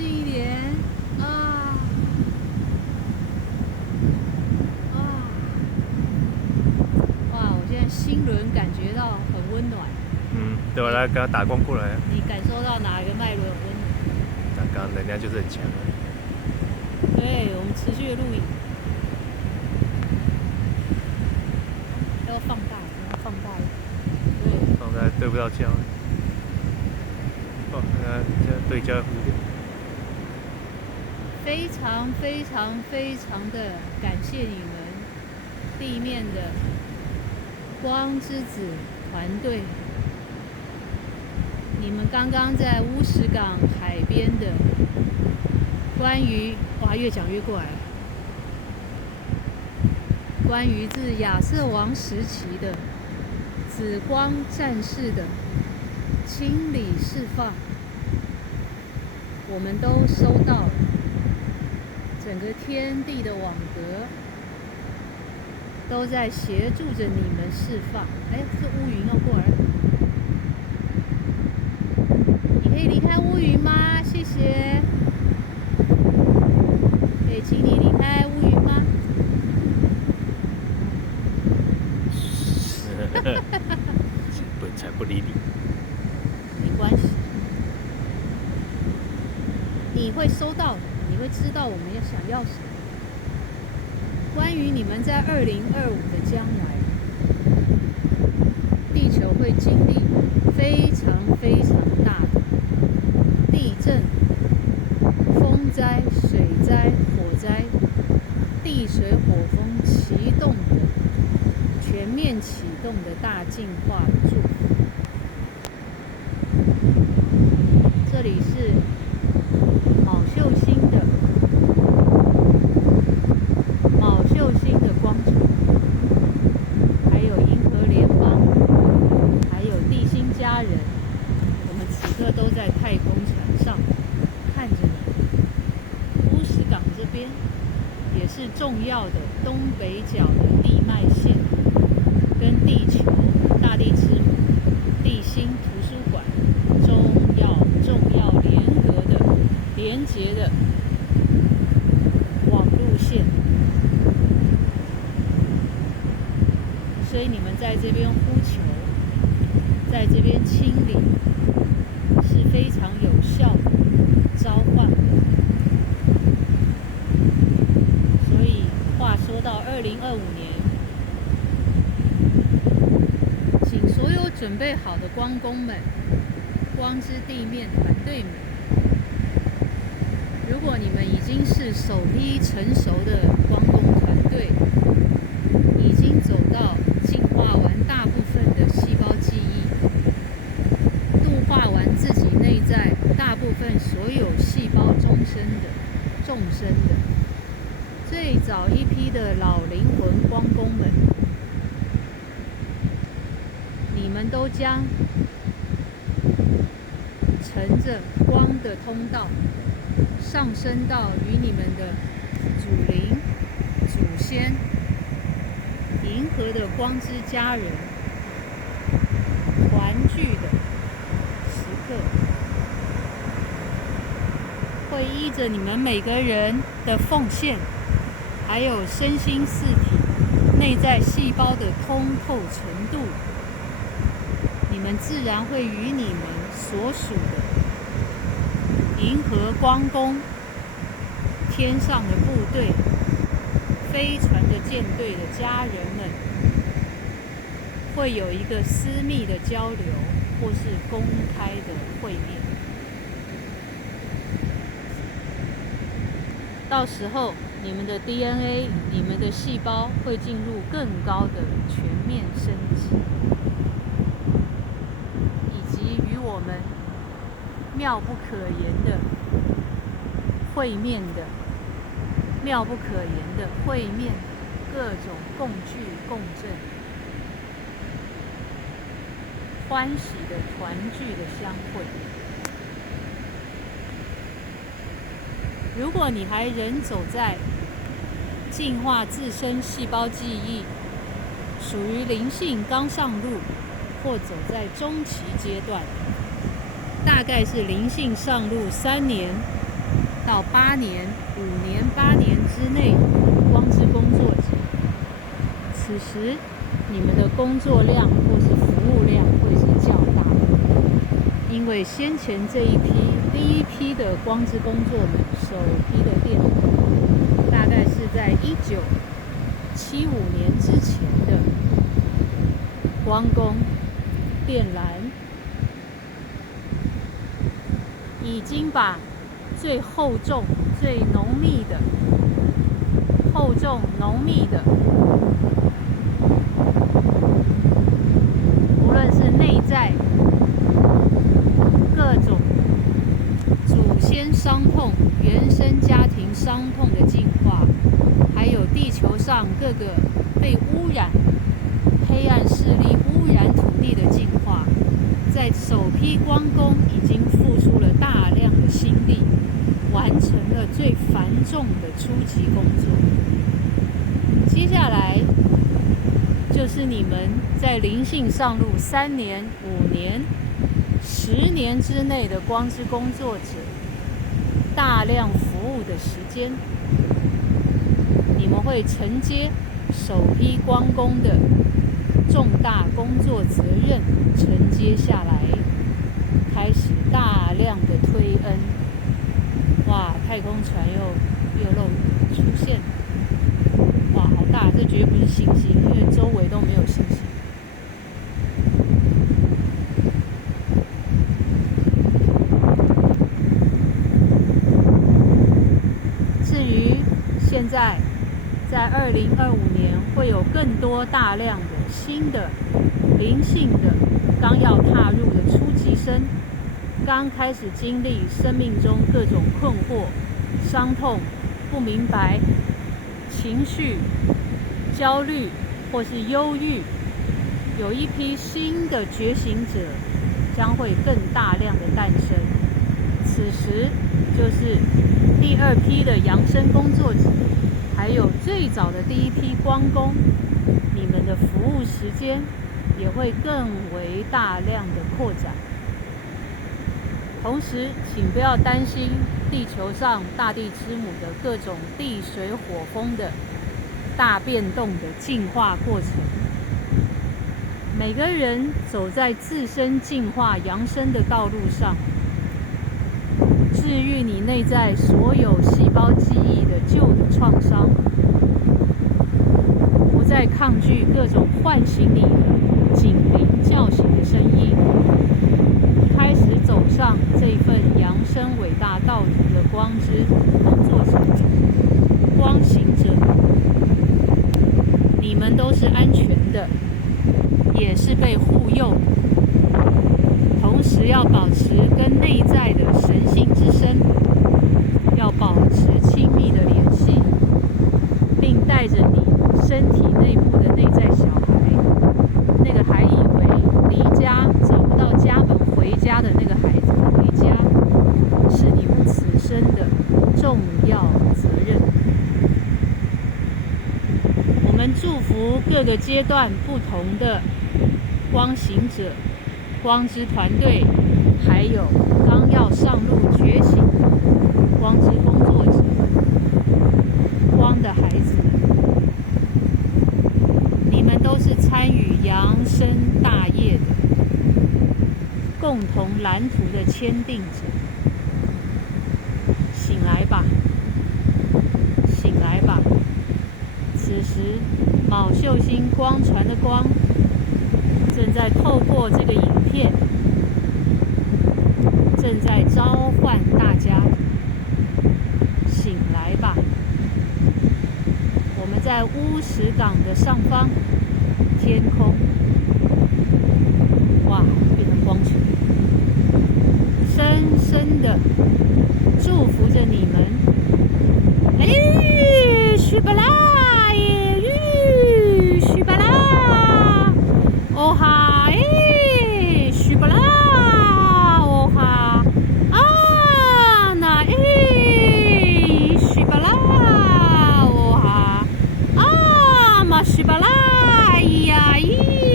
近一点啊啊！哇，我现在心轮感觉到很温暖。对，我来给他打光过来啊。你感受到哪个脉轮很温暖？刚刚能量就是很强啊。对，我们持续的录影，要放大，要放大一点。对，放在对不到焦。这样对焦有点。非常非常非常的感谢你们地面的光之子团队，你们刚刚在乌石港海边的关于越讲越过来了，关于自亚瑟王时期的紫光战士的清理释放，我们都收到了。整个天地的网格都在协助着你们释放。这乌云要过来，你可以离开乌云吗？谢谢。可以请你离开乌云吗？才不理你。没关系，你会收到的，你会知道我们想要什么。关于你们在2025的将来，地球会经历非常非常大的地震、风灾、水灾、火灾、地水火风启动的全面启动的大进化祝福。这里是卯宿星的光场，还有银河联邦，还有地心家人，我们此刻都在太空船上看着你。乌石港这边也是重要的东北角的地脉线，跟地球、大地之母、地心图书馆重要联合的连结的网路线，所以你们在这边呼求，在这边清理是非常有效的召唤。所以话说到2025年，请所有准备好的光工们、光之地面团队们，如果你们已经是首批成熟的光工团队，已经走到进化完大部分的细胞记忆，度化完自己内在大部分所有细胞众生的最早一批的老灵魂光工们，你们都将乘着光的通道上升到与你们的祖灵、祖先、银河的光之家人团聚的时刻，会依着你们每个人的奉献，还有身心四体内在细胞的通透程度，你们自然会与你们所属的银河光宫、天上的部队、飞船的舰队的家人们，会有一个私密的交流，或是公开的会面。到时候，你们的 DNA、你们的细胞会进入更高的全面升级，以及与我们妙不可言的会面的各种共聚共振，欢喜的团聚的相会。如果你还仍走在净化自身细胞记忆，属于灵性刚上路，或走在中期阶段，大概是灵性上路3年到8年、5年、8年之内光之工作者，此时你们的工作量或是服务量会是较大的，因为先前这一批第一批的光之工作们首批的电缆，大概是在1975年之前的光工电缆，已经把最厚重、最浓密的、厚重浓密的，无论是内在各种祖先伤痛、原生家庭伤痛的净化，还有地球上各个被污染、黑暗势力污染土地的净化，在首批光工已经付出了大量的心力，完成了最繁重的初级工作。接下来就是你们在灵性上路3年、5年、10年之内的光之工作者大量服务的时间，你们会承接首批光工的重大工作责任，承接下来，开始大量的推恩。哇，太空船又出现了，哇，好大！这绝对不是星星，因为周围都没有星星。至于现在，在2025年会有更多大量的新的灵性的刚要踏入的初级生，刚开始经历生命中各种困惑、伤痛、不明白、情绪、焦虑或是忧郁，有一批新的觉醒者将会更大量的诞生。此时就是第2批的扬升工作者，还有最早的第1批光工，你们的服务时间也会更为大量的扩展。同时，请不要担心地球上大地之母的各种地水火风的大变动的进化过程。每个人走在自身进化扬升的道路上，治愈你内在所有细胞记忆的旧的创伤，不再抗拒各种唤醒你的警铃叫醒的声音，开始走上这份扬升伟大道途的光之工作者、光行者，你们都是安全的，也是被护佑的。同时要保持跟内在的神性之身要保持亲密的联系，并带着你身体内部的内在小孩，那个还以为离家找不到家门回家的那个孩子回家，是你们此生的重要责任。我们祝福各个阶段不同的光行者、光之团队，还有刚要上路觉醒的光之工作者、光的孩子们，你们都是参与扬升大业的共同蓝图的签订者。醒来吧，醒来吧！此时，卯宿星光传的光正在透过这个影片，正在召唤大家醒来吧。我们在乌石港的上方，天空，哇，变成光球，深深的祝福着你们。哎，许巴拉耶，许巴拉，哦哈，哎，许巴拉，哦哈，啊，那哎，许巴拉，哦哈，啊，嘛许巴拉，呀咦。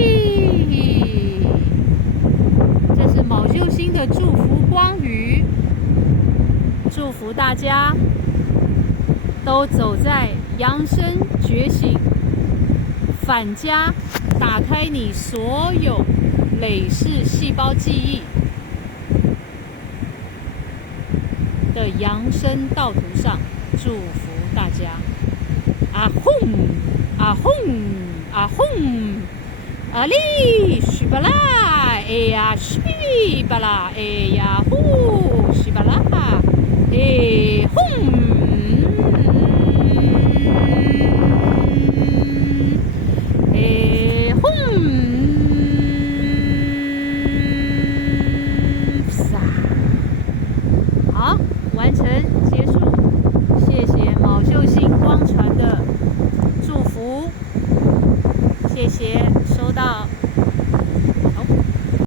大家都走在扬升觉醒、返家，打开你所有累世细胞记忆的扬升道途上，祝福大家！啊轰啊轰啊轰！阿里西巴拉，哎呀西巴拉，哎呀呼西巴拉，哎。